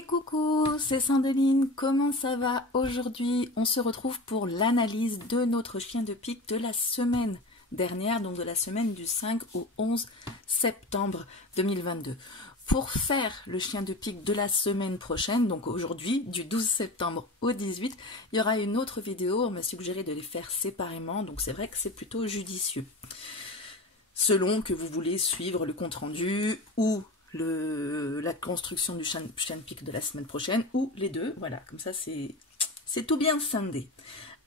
Et coucou, c'est Sandeline, comment ça va? Aujourd'hui, on se retrouve pour l'analyse de notre chien de pique de la semaine dernière, donc de la semaine du 5 au 11 septembre 2022. Pour faire le chien de pique de la semaine prochaine, donc aujourd'hui, du 12 septembre au 18, il y aura une autre vidéo, on m'a suggéré de les faire séparément, donc c'est vrai que c'est plutôt judicieux. Selon que vous voulez suivre le compte-rendu ou la construction du chien de pique de la semaine prochaine, ou les deux, voilà, comme ça c'est tout bien scindé.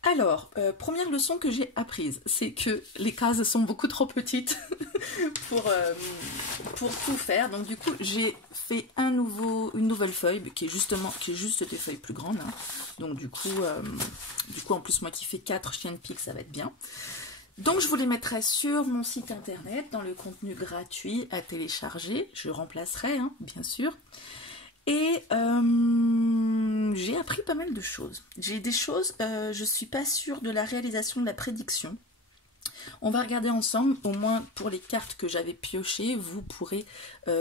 Alors, première leçon que j'ai apprise, c'est que les cases sont beaucoup trop petites pour tout faire. Donc du coup, j'ai fait une nouvelle feuille qui est juste des feuilles plus grandes. Hein. Donc du coup, en plus moi qui fais 4 chiens de pique, ça va être bien. Donc je vous les mettrai sur mon site internet dans le contenu gratuit à télécharger. Je remplacerai, hein, bien sûr. Et j'ai appris pas mal de choses. J'ai des choses, je ne suis pas sûre de la réalisation de la prédiction. On va regarder ensemble, au moins pour les cartes que j'avais piochées, vous pourrez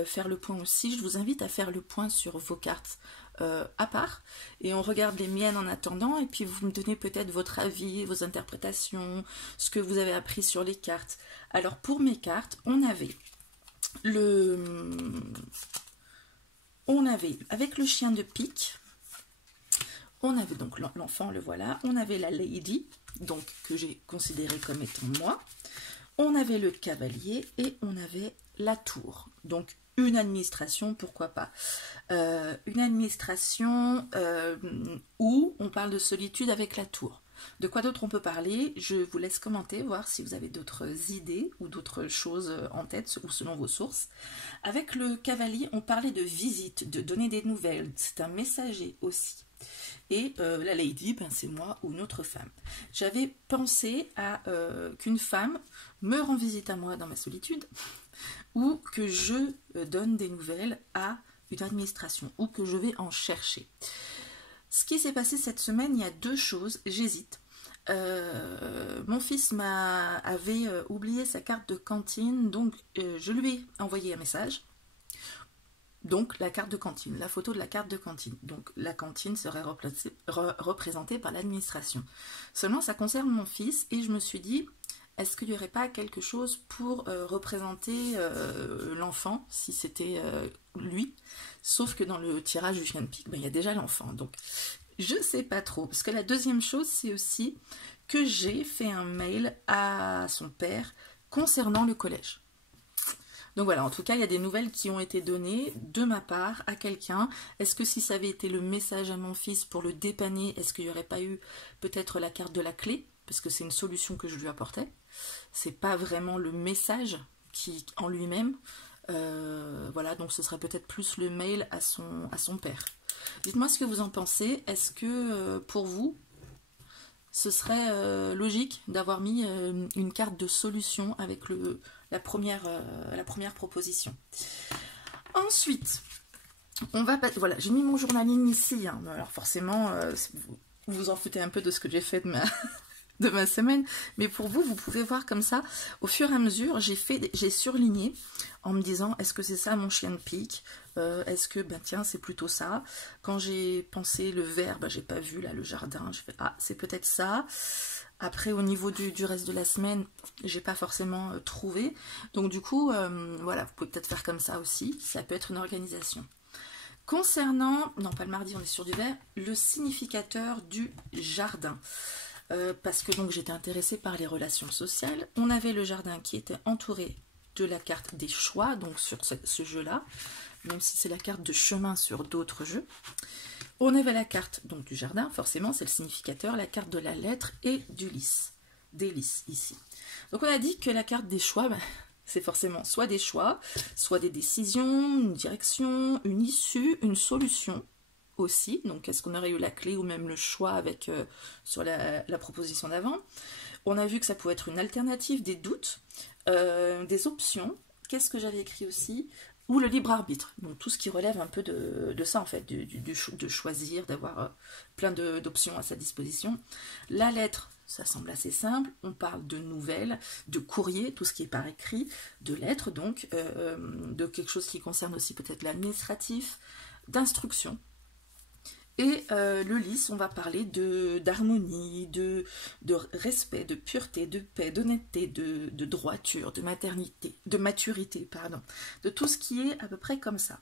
faire le point aussi. Je vous invite à faire le point sur vos cartes à part, et on regarde les miennes en attendant, et puis vous me donnez peut-être votre avis, vos interprétations, ce que vous avez appris sur les cartes. Alors pour mes cartes, on avait avec le chien de pique, on avait donc l'enfant, le voilà, on avait la lady, donc que j'ai considéré comme étant moi, on avait le cavalier et on avait la tour, donc une administration, pourquoi pas. Une administration où on parle de solitude avec la tour. De quoi d'autre on peut parler? Je vous laisse commenter, voir si vous avez d'autres idées ou d'autres choses en tête ou selon vos sources. Avec le cavalier, on parlait de visite, de donner des nouvelles. C'est un messager aussi. Et la lady, ben, c'est moi ou une autre femme. J'avais pensé à qu'une femme me rend visite à moi dans ma solitude, ou que je donne des nouvelles à une administration, ou que je vais en chercher. Ce qui s'est passé cette semaine, il y a deux choses, j'hésite. Mon fils avait oublié sa carte de cantine, donc je lui ai envoyé un message. Donc la carte de cantine, la photo de la carte de cantine. Donc la cantine serait représentée par l'administration. Seulement ça concerne mon fils, et je me suis dit, est-ce qu'il n'y aurait pas quelque chose pour représenter l'enfant, si c'était lui? Sauf que dans le tirage du chien de pique, ben, il y a déjà l'enfant. Donc je ne sais pas trop. Parce que la deuxième chose, c'est aussi que j'ai fait un mail à son père concernant le collège. Donc voilà, en tout cas, il y a des nouvelles qui ont été données de ma part à quelqu'un. Est-ce que si ça avait été le message à mon fils pour le dépanner, est-ce qu'il n'y aurait pas eu peut-être la carte de la clé? Parce que c'est une solution que je lui apportais. C'est pas vraiment le message qui en lui-même. Voilà, donc ce serait peut-être plus le mail à son père. Dites-moi ce que vous en pensez. Est-ce que pour vous, ce serait logique d'avoir mis une carte de solution avec la première proposition? Ensuite, voilà, j'ai mis mon journaling ici. Hein. Alors forcément, vous vous en foutez un peu de ce que j'ai fait de ma semaine, mais pour vous, vous pouvez voir comme ça, au fur et à mesure, j'ai surligné en me disant, est-ce que c'est ça mon chien de pique? Est-ce que, ben tiens, c'est plutôt ça? Quand j'ai pensé le vert, ben, j'ai pas vu là le jardin, je fais, ah, c'est peut-être ça. Après, au niveau du reste de la semaine, j'ai pas forcément trouvé. Donc du coup, voilà, vous pouvez peut-être faire comme ça aussi, ça peut être une organisation. Concernant, non pas le mardi, on est sur du vert, le significateur du jardin. Parce que donc j'étais intéressée par les relations sociales. On avait le jardin qui était entouré de la carte des choix, donc sur ce jeu-là, même si c'est la carte de chemin sur d'autres jeux. On avait la carte donc du jardin, forcément c'est le significateur, la carte de la lettre et des lys ici. Donc on a dit que la carte des choix, ben, c'est forcément soit des choix, soit des décisions, une direction, une issue, une solution. Aussi, donc est-ce qu'on aurait eu la clé ou même le choix avec sur la proposition d'avant. On a vu que ça pouvait être une alternative, des doutes, des options. Qu'est-ce que j'avais écrit aussi? Ou le libre arbitre, donc tout ce qui relève un peu de ça en fait, de choisir, d'avoir plein d'options à sa disposition. La lettre, ça semble assez simple, on parle de nouvelles, de courrier, tout ce qui est par écrit, de lettres donc, de quelque chose qui concerne aussi peut-être l'administratif, d'instruction. Et le lys, on va parler d'harmonie, de respect, de pureté, de paix, d'honnêteté, de droiture, de maturité, pardon, de tout ce qui est à peu près comme ça.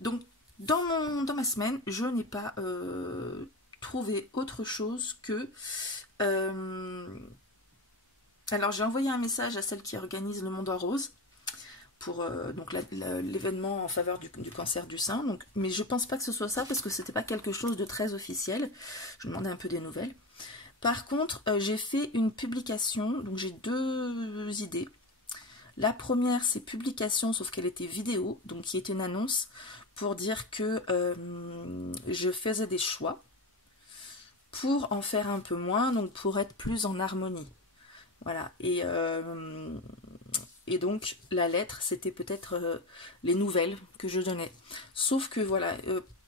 Donc, dans ma semaine, je n'ai pas trouvé autre chose que... alors, j'ai envoyé un message à celle qui organise le Monde en Rose, pour donc l'événement en faveur du cancer du sein. Donc, mais je pense pas que ce soit ça parce que c'était pas quelque chose de très officiel. Je demandais un peu des nouvelles. Par contre, j'ai fait une publication, donc j'ai 2 idées. La première, c'est publication, sauf qu'elle était vidéo, donc qui était une annonce pour dire que je faisais des choix pour en faire un peu moins, donc pour être plus en harmonie. Voilà, et donc la lettre, c'était peut-être les nouvelles que je donnais. Sauf que voilà,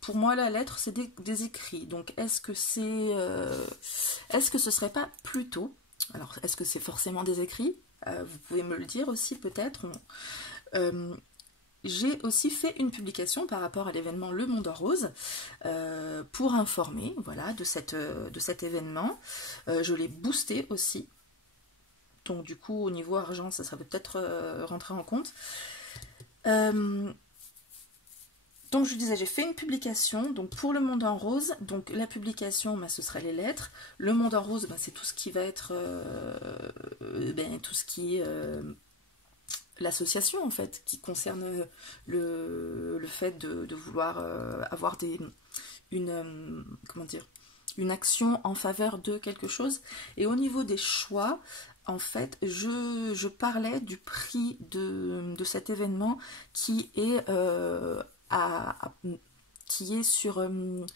pour moi la lettre, c'est des écrits. Donc est-ce que ce serait pas plutôt... Alors, est-ce que c'est forcément des écrits? Vous pouvez me le dire aussi peut-être. J'ai aussi fait une publication par rapport à l'événement Le Monde en Rose pour informer, voilà, de cet événement. Je l'ai boosté aussi. Donc du coup, au niveau argent, ça peut peut-être rentrer en compte. Donc je disais, j'ai fait une publication donc pour le Monde en Rose. Donc la publication, ce serait les lettres. Le Monde en Rose, c'est tout ce qui va être... tout ce qui est... l'association en fait, qui concerne le fait de vouloir avoir une action en faveur de quelque chose. Et au niveau des choix, en fait, je parlais du prix de cet événement qui est sur le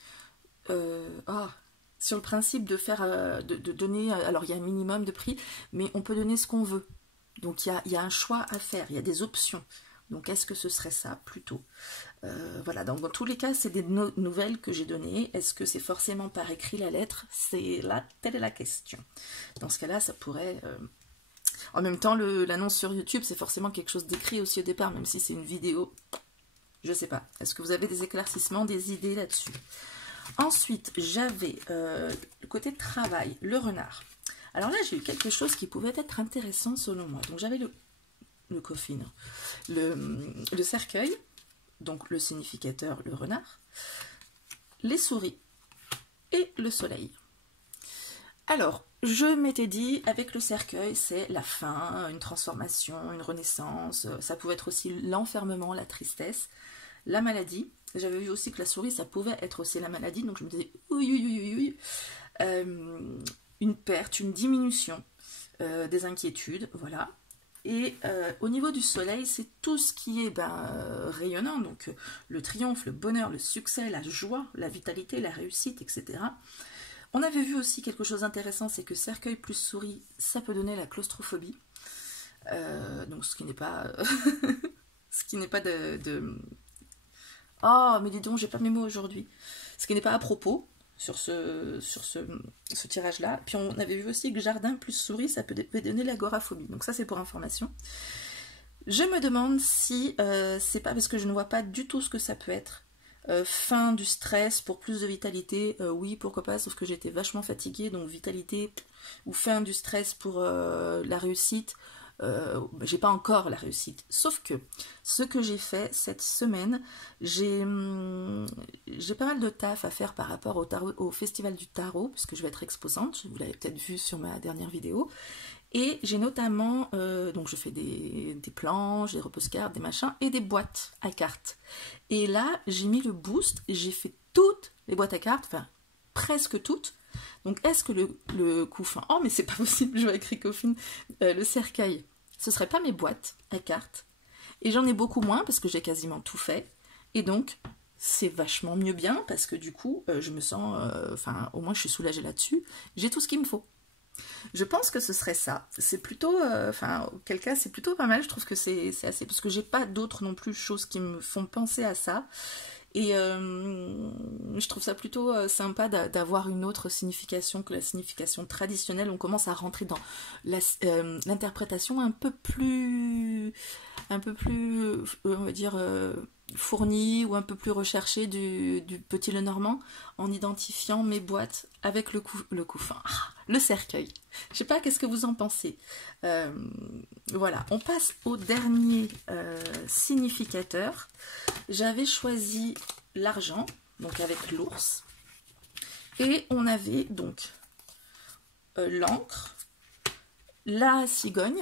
principe de faire de donner. Alors il y a un minimum de prix, mais on peut donner ce qu'on veut. Donc il y a un choix à faire, il y a des options. Donc est-ce que ce serait ça plutôt? Voilà, donc dans tous les cas, c'est des nouvelles que j'ai données. Est-ce que c'est forcément par écrit la lettre? Telle est la question. Dans ce cas-là, ça pourrait... En même temps, l'annonce sur YouTube, c'est forcément quelque chose d'écrit aussi au départ, même si c'est une vidéo. Je sais pas. Est-ce que vous avez des éclaircissements, des idées là-dessus? Ensuite, j'avais le côté travail, le renard. Alors là, j'ai eu quelque chose qui pouvait être intéressant selon moi. Donc j'avais le coffin, le cercueil, donc le significateur, le renard, les souris et le soleil. Alors, je m'étais dit, avec le cercueil, c'est la fin, une transformation, une renaissance. Ça pouvait être aussi l'enfermement, la tristesse, la maladie. J'avais vu aussi que la souris, ça pouvait être aussi la maladie. Donc je me disais, oui. Une perte, une diminution des inquiétudes, voilà. Et au niveau du soleil, c'est tout ce qui est rayonnant, donc le triomphe, le bonheur, le succès, la joie, la vitalité, la réussite, etc. On avait vu aussi quelque chose d'intéressant, c'est que cercueil plus souris, ça peut donner la claustrophobie. Donc ce qui n'est pas... Oh, mais dis donc, j'ai pas mes mots aujourd'hui. Ce qui n'est pas à propos sur ce tirage-là. Puis on avait vu aussi que jardin plus souris, ça peut donner l'agoraphobie. Donc ça, c'est pour information. Je me demande si c'est pas parce que je ne vois pas du tout ce que ça peut être. Fin du stress pour plus de vitalité, oui, pourquoi pas, sauf que j'étais vachement fatiguée, donc vitalité, ou fin du stress pour la réussite. J'ai pas encore la réussite, sauf que ce que j'ai fait cette semaine, j'ai pas mal de taf à faire par rapport au festival du tarot, puisque je vais être exposante, vous l'avez peut-être vu sur ma dernière vidéo, et j'ai notamment, donc je fais des planches, des repose-cartes, des machins, et des boîtes à cartes, et là j'ai mis le boost, et j'ai fait toutes les boîtes à cartes, enfin presque toutes. Donc est-ce que le couffin... Oh mais c'est pas possible, je vais écrire coffin. Le cercueil, ce serait pas mes boîtes à cartes. Et j'en ai beaucoup moins parce que j'ai quasiment tout fait. Et donc c'est vachement mieux bien parce que du coup je me sens... au moins je suis soulagée là-dessus. J'ai tout ce qu'il me faut. Je pense que ce serait ça. C'est plutôt... auquel cas c'est plutôt pas mal. Je trouve que c'est assez... Parce que j'ai pas d'autres non plus choses qui me font penser à ça. Et je trouve ça plutôt sympa d'avoir une autre signification que la signification traditionnelle. On commence à rentrer dans l'interprétation un peu plus un peu plus, on va dire, fournie ou un peu plus recherchée du Petit Lenormand en identifiant mes boîtes avec le couffin, le cercueil. Je sais pas, qu'est-ce que vous en pensez? Voilà, on passe au dernier significateur. J'avais choisi l'argent, donc avec l'ours, et on avait donc l'encre, la cigogne,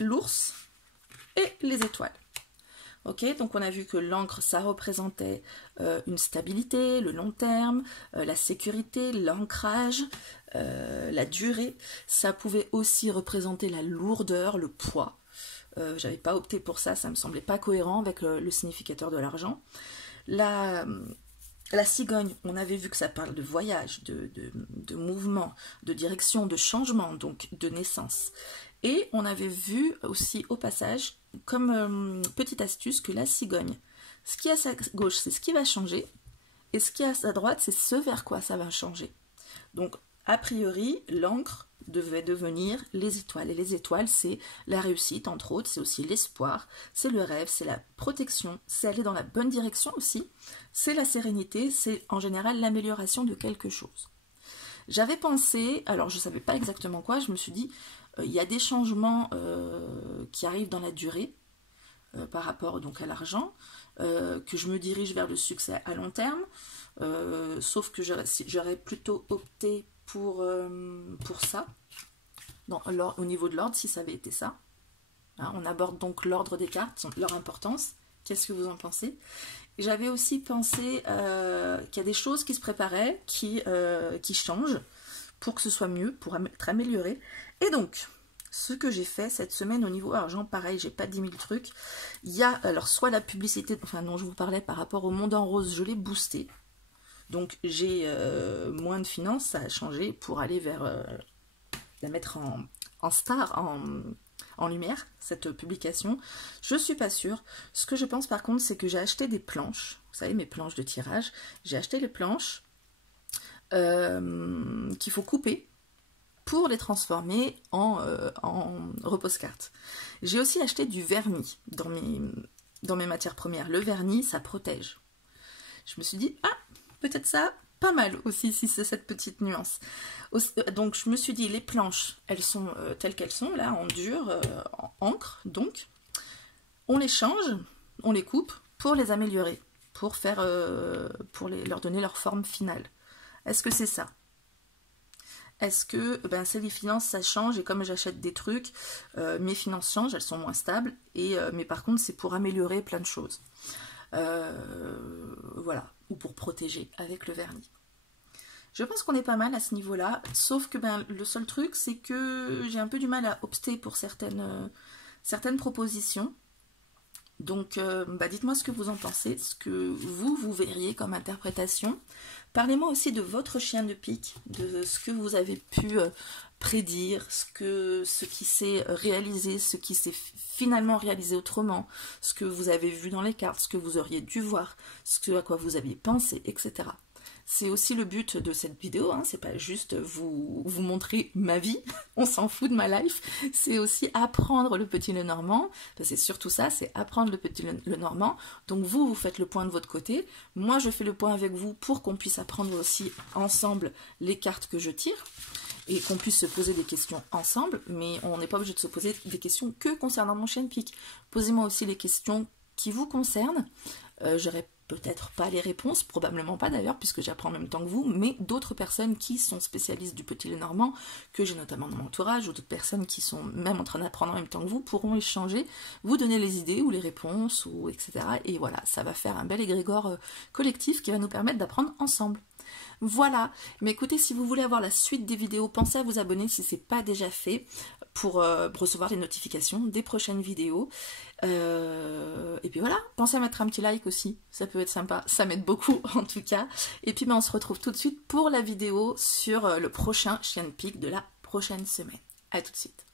l'ours et les étoiles. Ok, donc on a vu que l'encre, ça représentait une stabilité, le long terme, la sécurité, l'ancrage, la durée. Ça pouvait aussi représenter la lourdeur, le poids. J'avais pas opté pour ça, ça me semblait pas cohérent avec le significateur de l'argent. La cigogne, on avait vu que ça parle de voyage, de mouvement, de direction, de changement, donc de naissance. Et on avait vu aussi au passage, comme petite astuce, que la cigogne, ce qui est à sa gauche, c'est ce qui va changer, et ce qui est à sa droite, c'est ce vers quoi ça va changer. Donc, a priori, l'encre devait devenir les étoiles. Et les étoiles, c'est la réussite, entre autres, c'est aussi l'espoir, c'est le rêve, c'est la protection, c'est aller dans la bonne direction aussi, c'est la sérénité, c'est en général l'amélioration de quelque chose. J'avais pensé, alors je ne savais pas exactement quoi, je me suis dit, il y a des changements qui arrivent dans la durée par rapport donc à l'argent, que je me dirige vers le succès à long terme, sauf que j'aurais plutôt opté pour ça, au niveau de l'ordre, si ça avait été ça. Hein, on aborde donc l'ordre des cartes, leur importance. Qu'est-ce que vous en pensez? J'avais aussi pensé qu'il y a des choses qui se préparaient, qui changent, pour que ce soit mieux, pour être amélioré. Et donc, ce que j'ai fait cette semaine au niveau argent, pareil, j'ai pas 10 000 trucs. Il y a, alors, soit la publicité, enfin, dont je vous parlais par rapport au Monde en Rose, je l'ai boosté. Donc, j'ai moins de finances, ça a changé pour aller vers la mettre en star, en lumière, cette publication. Je suis pas sûre. Ce que je pense par contre, c'est que j'ai acheté des planches. Vous savez, mes planches de tirage. J'ai acheté les planches qu'il faut couper pour les transformer en repose-cartes. J'ai aussi acheté du vernis dans mes matières premières. Le vernis, ça protège. Je me suis dit, ah, peut-être ça, pas mal aussi, si c'est cette petite nuance. Donc, je me suis dit, les planches, elles sont telles qu'elles sont, là, en dur, en encre, donc. On les change, on les coupe pour les améliorer, pour leur donner leur forme finale. Est-ce que c'est ça? Est-ce que c'est les finances, ça change, et comme j'achète des trucs, mes finances changent, elles sont moins stables, mais par contre, c'est pour améliorer plein de choses. Voilà, ou pour protéger avec le vernis. Je pense qu'on est pas mal à ce niveau-là, sauf que le seul truc, c'est que j'ai un peu du mal à opter pour certaines propositions. Donc, dites-moi ce que vous en pensez, ce que vous verriez comme interprétation. Parlez-moi aussi de votre chien de pique, de ce que vous avez pu prédire, ce qui s'est réalisé, ce qui s'est finalement réalisé autrement, ce que vous avez vu dans les cartes, ce que vous auriez dû voir, à quoi vous aviez pensé, etc. C'est aussi le but de cette vidéo, hein, c'est pas juste vous montrer ma vie, on s'en fout de ma life, c'est aussi apprendre le Petit Lenormand, c'est surtout ça, c'est apprendre le Petit Lenormand, donc vous faites le point de votre côté, moi je fais le point avec vous pour qu'on puisse apprendre aussi ensemble les cartes que je tire, et qu'on puisse se poser des questions ensemble, mais on n'est pas obligé de se poser des questions que concernant mon chien de pique. Posez-moi aussi les questions qui vous concernent, j'aurais peut-être pas les réponses, probablement pas d'ailleurs, puisque j'apprends en même temps que vous, mais d'autres personnes qui sont spécialistes du Petit Lenormand, que j'ai notamment dans mon entourage, ou d'autres personnes qui sont même en train d'apprendre en même temps que vous, pourront échanger, vous donner les idées ou les réponses, etc. Et voilà, ça va faire un bel égrégore collectif qui va nous permettre d'apprendre ensemble. Voilà, mais écoutez, si vous voulez avoir la suite des vidéos, pensez à vous abonner si ce n'est pas déjà fait pour recevoir les notifications des prochaines vidéos. Et puis voilà, pensez à mettre un petit like aussi, ça peut être sympa, ça m'aide beaucoup en tout cas. Et puis on se retrouve tout de suite pour la vidéo sur le prochain chien de pique de la prochaine semaine. A tout de suite.